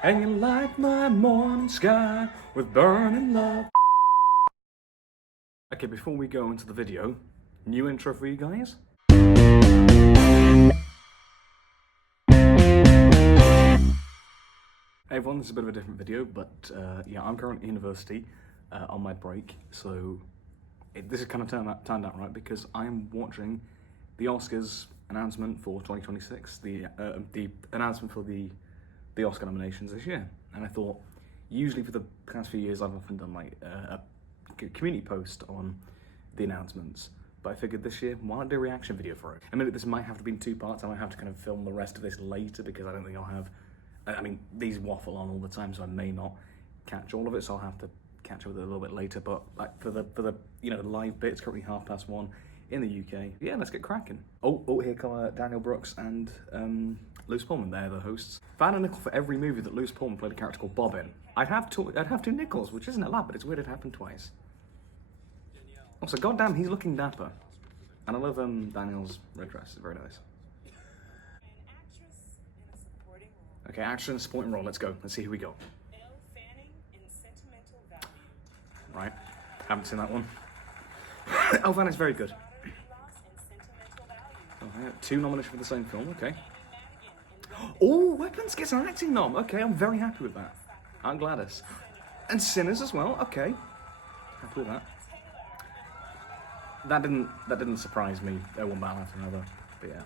Hanging like my morning sky with burning love. Okay, before we go into the video, new intro for you guys. Hey everyone, this is a bit of a different video, but yeah, I'm currently at university on my break, so this has kind of turned out right because I'm watching the Oscars announcement for 2026, the announcement for the Oscar nominations this year, and I thought, usually for the past few years I've often done like a community post on the announcements, but I figured this year, why not do a reaction video for it? I mean, this might have to be in two parts. I might have to kind of film the rest of this later because I don't think I'll have, I mean, these waffle on all the time, so I may not catch all of it, so I'll have to catch up with it a little bit later, but like for the you know, live bit, it's currently 1:30 in the UK. Yeah, let's get cracking. Oh, here come Daniel Brooks and Lewis Pullman. They're the hosts. Found a nickel for every movie that Lewis Pullman played a character called Bobbin. I'd have two nickels, which isn't a lot, but it's weird it happened twice. Also, goddamn, he's looking dapper. And I love Daniel's red dress, it's very nice. Okay, action in a supporting role, let's go. Let's see who we got. Right, haven't seen that one. Elle Fanning's very good. Oh, yeah. 2 nominations for the same film, okay. Oh, Weapons gets an acting nom. Okay, I'm very happy with that. Aunt Gladys. And Sinners as well, okay. Happy with that. That didn't surprise me, one battle after another, but yeah.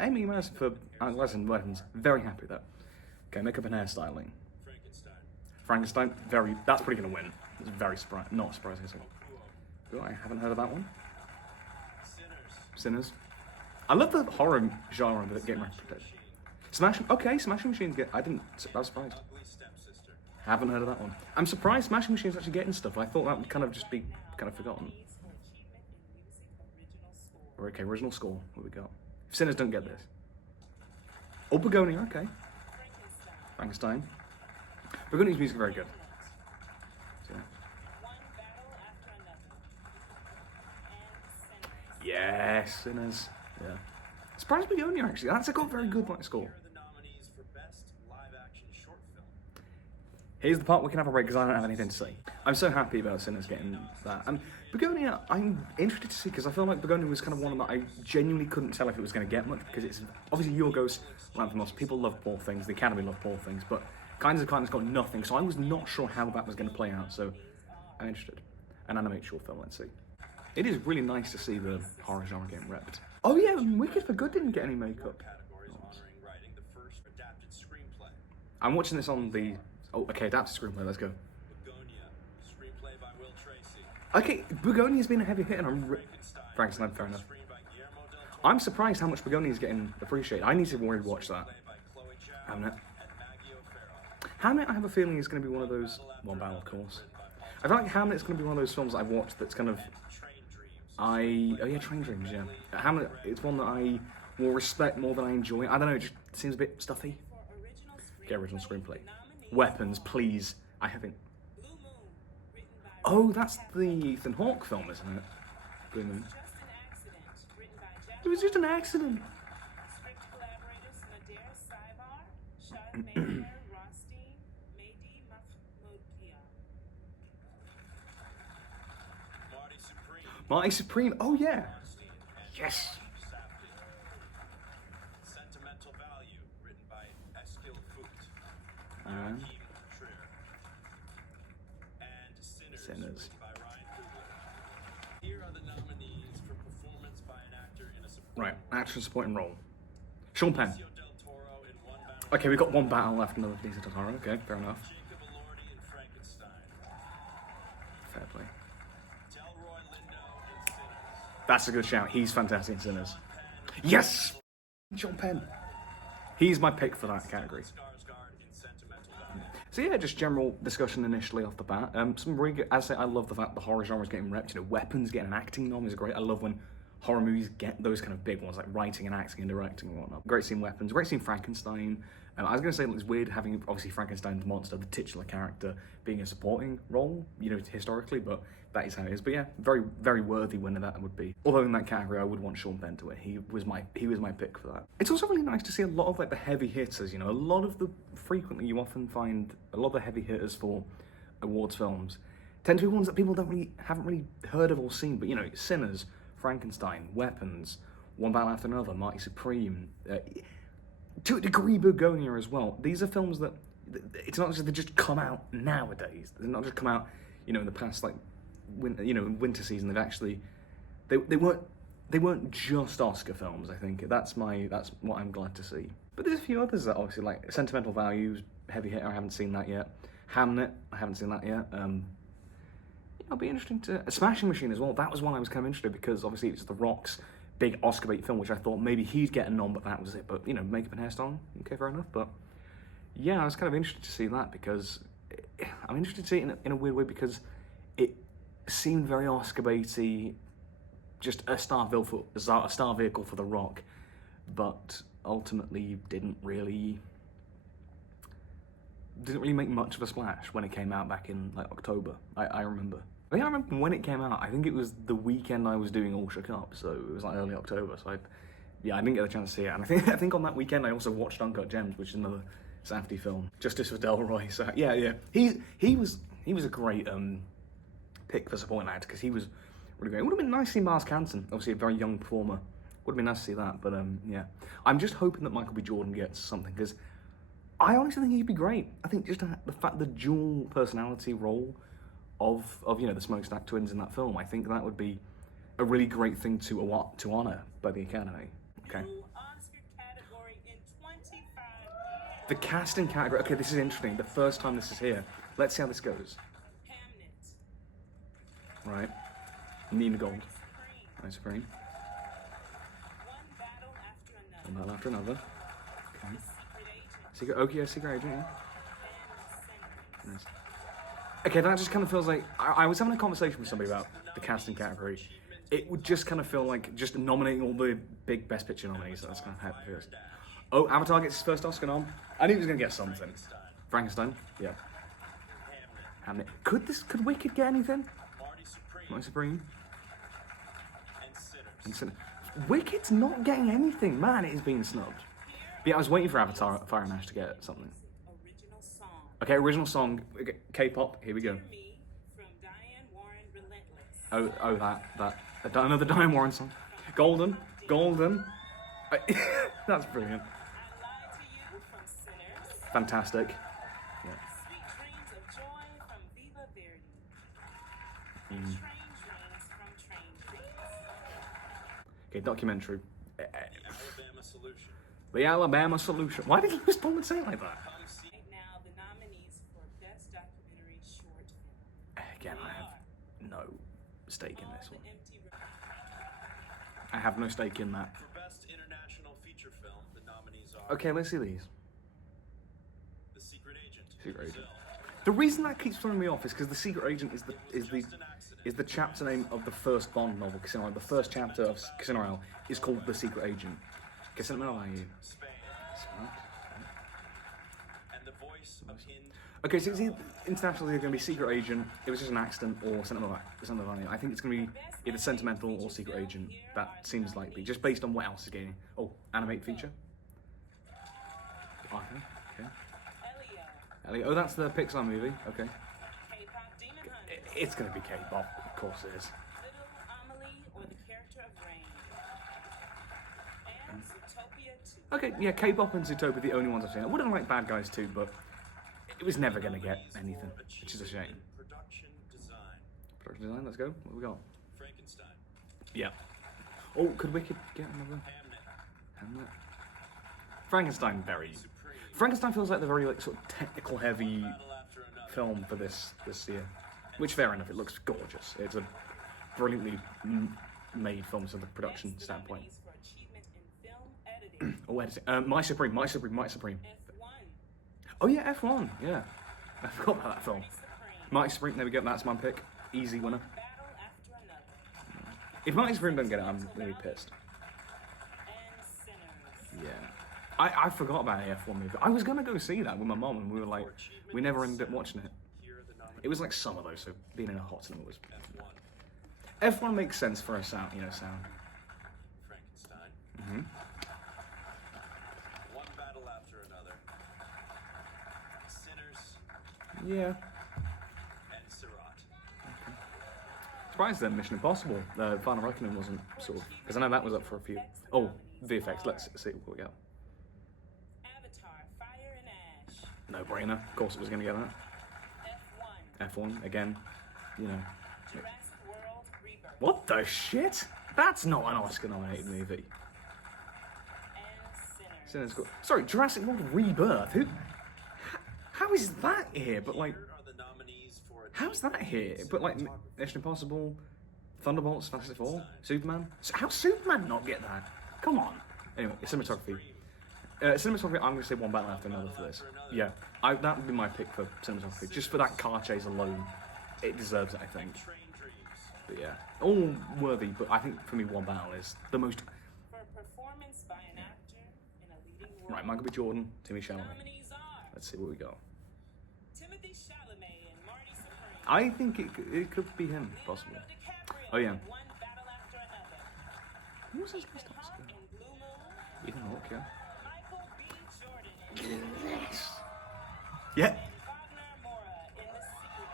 Amy Madison for Aunt Gladys and Weapons, very happy with that. Okay, makeup and hairstyling. Frankenstein, that's pretty gonna win. It's very not surprising at all. Oh, I haven't heard of that one. Sinners. I love the horror genre that getting represented. Smashing Machines I was surprised. Haven't heard of that one. I'm surprised Smashing Machines actually getting stuff. I thought that would kind of just be kind of forgotten. Okay, original score, what we got? If Sinners don't get this. Oh, Begonia, okay. Frankenstein. Begonia's music is very good. So, yeah. Yes, Sinners. Yeah. Surprised Begonia actually. That's a very good score. Here's the part we can have a break because I don't have anything to say. I'm so happy about Sinners getting that. And Begonia, I'm interested to see because I feel like Begonia was kind of one that I genuinely couldn't tell if it was going to get much because it's obviously Yorgos Lanthimos. People love Poor Things, the Academy love Poor Things, but Kinds of Kindness got nothing, so I was not sure how that was going to play out, so I'm interested. An animated short film, let's see. It is really nice to see the horror genre getting repped. Oh yeah, Wicked for Good didn't get any makeup. I'm watching this on the... Oh, okay, adapted screenplay, let's go. Okay, Begonia's been a heavy hit and I'm... Frankenstein, fair enough. I'm surprised how much Begonia's getting appreciated. I need to watch that. Hamnet. Hamnet, I have a feeling, is going to be one of those... One battle, of course. I feel like Hamlet's going to be one of those films I've watched that's kind of... Oh yeah, Train Dreams, yeah. Hamlet, it's one that I will respect more than I enjoy. I don't know, it just seems a bit stuffy. Okay, original screenplay. Weapons, please. I haven't... Oh, that's the Ethan Hawke film, isn't it? Blue Moon. It was just an accident. Marty Supreme, oh yeah. Yes. And Sinners. Right, actor supporting role. Sean Penn. Okay, we've got one battle left, another Benicio del Toro. Okay, fair enough. Fair play. That's a good shout. He's fantastic in Sinners. Yes! Sean Penn. He's my pick for that category. So yeah, just general discussion initially off the bat. Some really good, as I say, I love the fact the horror genre is getting repped. You know, Weapons getting an acting nom is great. I love when horror movies get those kind of big ones, like writing and acting and directing and whatnot. Great seeing Weapons, great seeing Frankenstein. I was going to say it's weird having obviously Frankenstein's monster, the titular character, being a supporting role, you know, historically, but that is how it is. But yeah, very, very worthy winner that would be. Although in that category, I would want Sean Penn to win. He was my pick for that. It's also really nice to see a lot of like the heavy hitters. You know, a lot of the frequently you often find a lot of the heavy hitters for awards films tend to be ones that people haven't really heard of or seen. But you know, Sinners, Frankenstein, Weapons, One Battle After Another, Mighty Supreme. To a degree, Begonia as well. These are films that it's not as if they just come out nowadays. They're not just come out, you know, in the past like, winter season. They've actually, they weren't just Oscar films. I think that's what I'm glad to see. But there's a few others that obviously like Sentimental Values, heavy hitter. I haven't seen that yet. Hamnet, I haven't seen that yet. It'll be interesting to Smashing Machine as well. That was one I was kind of interested because obviously it's The Rock's big Oscar bait film, which I thought maybe he'd get a nom, but that was it. But you know, makeup and hairstyle, okay, fair enough. But yeah, I was kind of interested to see that because I'm interested to see it in a weird way because it seemed very Oscar baity, just a star vehicle for The Rock, but ultimately didn't really make much of a splash when it came out back in like October. I remember. I remember when it came out. I think it was the weekend I was doing All Shook Up, so it was like early October. So I didn't get the chance to see it. And I think on that weekend I also watched Uncut Gems, which is another Safdie film. Justice for Delroy. So yeah, he was a great pick for supporting actor because he was really great. It would have been nice to see Miles Canton, obviously a very young performer. Would have been nice to see that, but yeah. I'm just hoping that Michael B. Jordan gets something because I honestly think he'd be great. I think just the dual personality role of you know the Smokestack Twins in that film, I think that would be a really great thing to honor by the Academy. Okay. The casting category. Okay, this is interesting. The first time this is here. Let's see how this goes. Right. Nina Gold. Mighty Supreme. One Battle After Another. Okay. Secret Agent. Yeah. Nice. Okay, that just kind of feels like I was having a conversation with somebody about the casting category. It would just kind of feel like just nominating all the big Best Picture nominees. That's kind of how it feels. Oh, Avatar gets his first Oscar nom. I knew he was going to get something. Frankenstein, yeah. Hamnet. Could Wicked get anything? Mighty Supreme. And Sinners. Wicked's not getting anything. Man, it is being snubbed. But yeah, I was waiting for Avatar Fire and Ash to get something. Okay, original song, K-pop, here we go. Oh, that another Diane Warren song. Golden. That's brilliant. Fantastic. Yeah. Okay, documentary. The Alabama Solution. Why did you respond and say it like that? Again, I have no stake in this one. I have no stake in that. For Best International Feature Film, the nominees are Okay, let's see these. The Secret Agent. Secret Agent. The reason that keeps throwing me off is because The Secret Agent is the chapter name of the first Bond novel, Casino Royale. The first chapter of Casino Royale is called The Secret Agent. Casino Royale. Spain. And the voice of Hind. Okay, so it's internationally going to be Secret Agent. It was just an accident or Sentimental Value. I think it's going to be either Sentimental or Secret Agent. That seems likely, just based on what else is getting. Oh, animate feature. Okay. Elio. Oh, that's the Pixar movie. Okay. It's going to be K-pop, of course it is. Okay, yeah, K-pop and Zootopia are the only ones I've seen. I would have liked Bad Guys too, but it was never going to get anything, which is a shame. Production Design, let's go. What have we got? Frankenstein. Yeah. Oh, could Wicked get another? Hamlet. Frankenstein, Frankenstein feels like the very sort of technical heavy film for this year. Which, fair enough, it looks gorgeous. It's a brilliantly made film from the production standpoint. Oh, editing. Mighty Supreme. Oh yeah, F1. Yeah, I forgot about that film. Mighty Supreme. There we go. That's my pick. Easy winner. If Mighty Supreme don't get it, I'm gonna be pissed. Yeah. I forgot about the F1 movie. I was gonna go see that with my mom, and we were like, we never ended up watching it. Here are the nominees. It was like summer though, so being in a hot cinema was. F1, F1 makes sense for a sound, sound. Frankenstein. Mm-hmm. One battle after another. Sinners Yeah. and Sirat. Surprised that Mission Impossible, Final Reckoning wasn't sort of, because I know that was up for a few. Oh, VFX. Let's see what we got. Avatar, Fire and Ash. No brainer. Of course, it was going to get that. F1, F1 again. Jurassic World, Rebirth. What the shit? That's not an Oscar-nominated movie. And Sinners. Sinners Go- Sorry, Jurassic World Rebirth. How is that here? But like, Here are the nominees for how's that here? But like, Mission Impossible, Thunderbolts, Fantastic Four, Superman. So how's Superman not get that? Come on. Anyway, cinematography. Cinematography. I'm gonna say One Battle After Another for this. Yeah, that would be my pick for cinematography. Just for that car chase alone, it deserves it, I think. Train Dreams. But yeah, all worthy. But I think for me, One Battle is the most. For performance by an actor in a leading role. Right, Michael B. Jordan, Timmy Chalamet. Nominees are Let's see what we got. Timothy Chalamet and Marty Supreme. I think it could be him, possibly. Leonardo DiCaprio Oh, yeah. in One Battle After Another. Who was his Ethan best Hawke Oscar? in Blue Moon. Ethan Hawke, yeah. Michael B. Jordan in Yes. Yeah. and Wagner Moura in The Secret.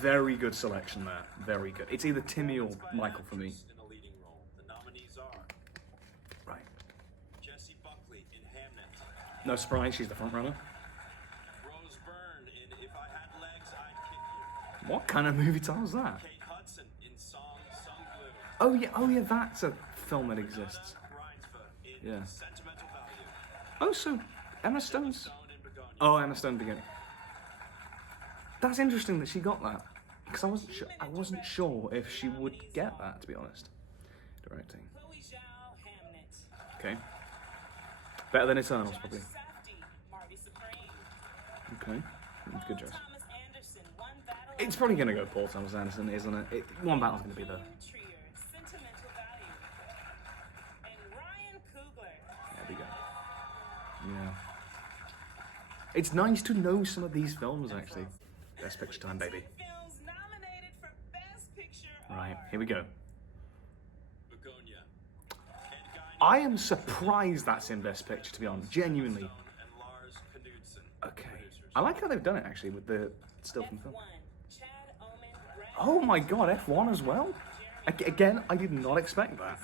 Very good selection there. Very good. It's either Timmy or By an Michael for me. actress in a leading role. The nominees are Right. Jessie Buckley in Hamnet, No surprise, she's the front runner. Rose Byrne in If I Had Legs, I'd Kick You, What kind of movie title is that? Kate Hudson in Song Sung Blue, Oh yeah, that's a film that exists. Renata Grinesva in Yeah. Sentimental Value, Oh, so Emma Stone's. Stone in Begonia, Oh, Emma Stone beginning. That's interesting that she got that, because I wasn't sure if she would get that, to be honest. Directing. Chloe Zhao, Hamnet. Okay. Better than Eternals, Josh probably. Safdie, Marty Supreme. Okay. Good choice. Thomas Anderson, One Battle It's probably gonna go Paul Thomas Anderson, isn't it? One Battle's gonna be the. Trier, Sentimental Value. And Ryan Coogler. There we go. Yeah. It's nice to know some of these films, actually. Best Picture time, baby. Films nominated for Best Picture Right, are here we go. Begonia, Ed Gein I am surprised that's in Best Picture, to be honest. Genuinely. Stone and Lars Knudsen. Okay. Producers. I like how they've done it, actually, with the still from film. F1, Chad Omen, Brad Oh my god, F1 as well? Again, I did not expect that.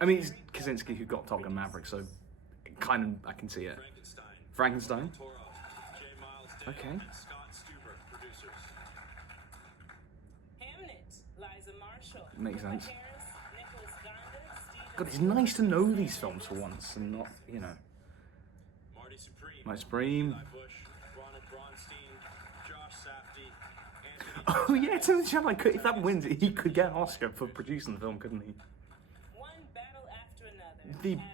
I mean, it's Kaczynski who got Top Gun Maverick, so I can see it. Frankenstein, Frankenstein? Toro, J. Miles Dale, Okay. and Scott Stuber, producers. Hamnet, Liza Marshall, Makes Rupert sense. Harris, Nicholas Gonda, Steve God, it's nice to know these films for once and not, Marty Supreme, My Supreme. Eli Bush, Ronald Braunstein, Josh Safdie, Anthony Oh yeah, Timothy Chalamet, if that wins, he could get an Oscar for producing the film, couldn't he? One Battle After Another. The- Adam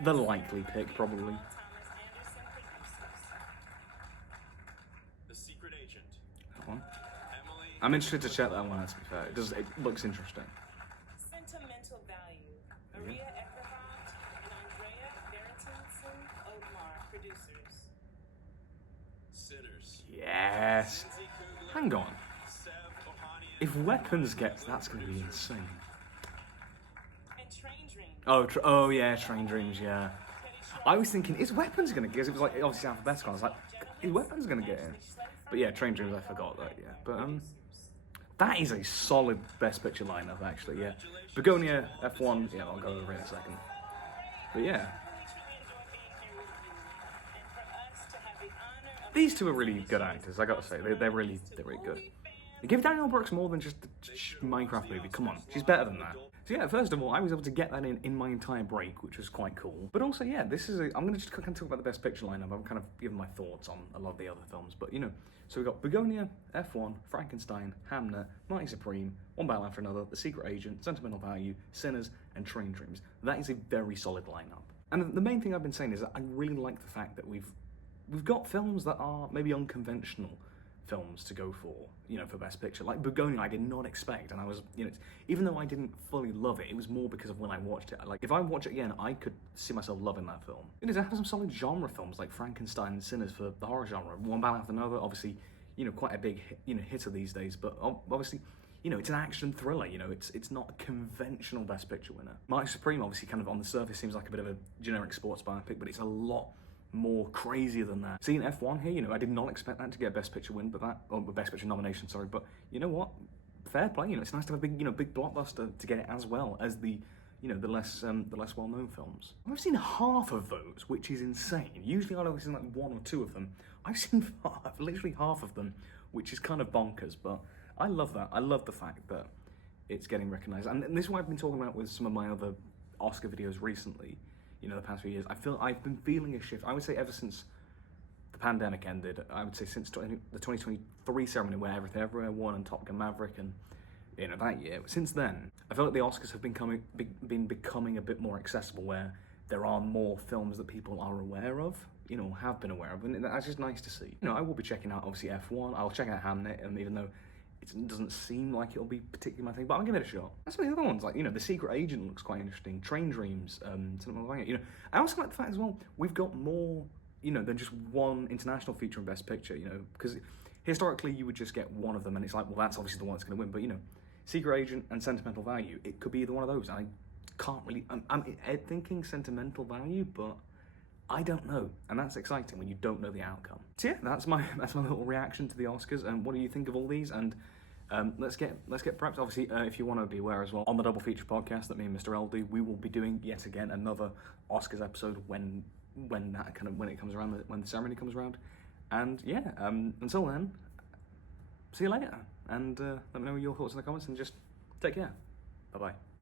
Sandler, the likely pick, probably. Thomas Anderson producers. The Secret Agent, That one. Emily, I'm interested to check that one, to be fair. It looks interesting. Sentimental Value. Maria Ekerhart and Andrea Bertinson Otmar producers. Sinners, Yes. Lindsay Kugler, Hang on. Sev Ohanian, If Weapons gets, that's going to be insane. And Train Dreams. Oh yeah, Train Dreams, yeah. Teddy Schwartz, I was thinking, is Weapons going to get? It was like obviously alphabetical. I was like, is Weapons going to get in? But yeah, Train Dreams, I forgot that. Yeah, but that is a solid Best Picture lineup, actually. Yeah, Begonia, F1. Yeah, I'll go over it in a second. But yeah, these two are really good actors. I got to say, they're really good. Give Danielle Brooks more than just a Minecraft movie. Come on, she's better than that. So yeah, first of all, I was able to get that in my entire break, which was quite cool. But also, yeah, I'm going to just kind of talk about the Best Picture lineup. I'm kind of giving my thoughts on a lot of the other films. But, so we've got Begonia, F1, Frankenstein, Hamnet, Mighty Supreme, One Battle After Another, The Secret Agent, Sentimental Value, Sinners, and Train Dreams. That is a very solid lineup. And the main thing I've been saying is that I really like the fact that we've got films that are maybe unconventional, films to go for, you know, for Best Picture. Like Begonia, I did not expect, and I was, you know, even though I didn't fully love it, it was more because of when I watched it. Like, if I watch it again, I could see myself loving that film. It has some solid genre films like Frankenstein and Sinners for the horror genre. One Battle After Another, obviously, you know, quite a big, hitter these days, but obviously, you know, it's an action thriller, you know, it's not a conventional Best Picture winner. Marty Supreme, obviously, kind of on the surface seems like a bit of a generic sports biopic, but it's a lot more crazier than that. Seeing F1 here, you know, I did not expect that to get a Best Picture win, or Best Picture nomination, sorry, but you know what? Fair play, you know, it's nice to have a big, big blockbuster to get it as well as the, you know, the less well-known films. I've seen half of those, which is insane. Usually I've only seen like one or two of them. I've seen literally half of them, which is kind of bonkers, but I love that. I love the fact that it's getting recognised. And this is what I've been talking about with some of my other Oscar videos recently, you know, the past few years. I've been feeling a shift. I would say ever since the pandemic ended, I would say since the 2023 ceremony where Everything Everywhere won and Top Gun Maverick and, you know, that year. Since then, I feel like the Oscars have been becoming a bit more accessible, where there are more films that people are aware of, you know, have been aware of, and that's just nice to see. You know, I will be checking out, obviously, F1. I'll check out Hamnet, and even though it doesn't seem like it'll be particularly my thing, but I'll give it a shot. That's some of the other ones, like, you know, The Secret Agent looks quite interesting, Train Dreams, something like that. You know, I also like the fact as well, we've got more, you know, than just one international feature in Best Picture, you know, because historically you would just get one of them, and it's like, well, that's obviously the one that's going to win, but, you know, Secret Agent and Sentimental Value, it could be either one of those. I can't really, I'm thinking Sentimental Value, but I don't know, and that's exciting when you don't know the outcome. So yeah, that's my little reaction to the Oscars. And what do you think of all these? And let's get prepped. Obviously, if you want to be aware as well, on the Double Feature podcast that me and Mr. L do, we will be doing yet again another Oscars episode when it comes around, when the ceremony comes around. And yeah, until then, see you later, and let me know your thoughts in the comments, and just take care. Bye bye.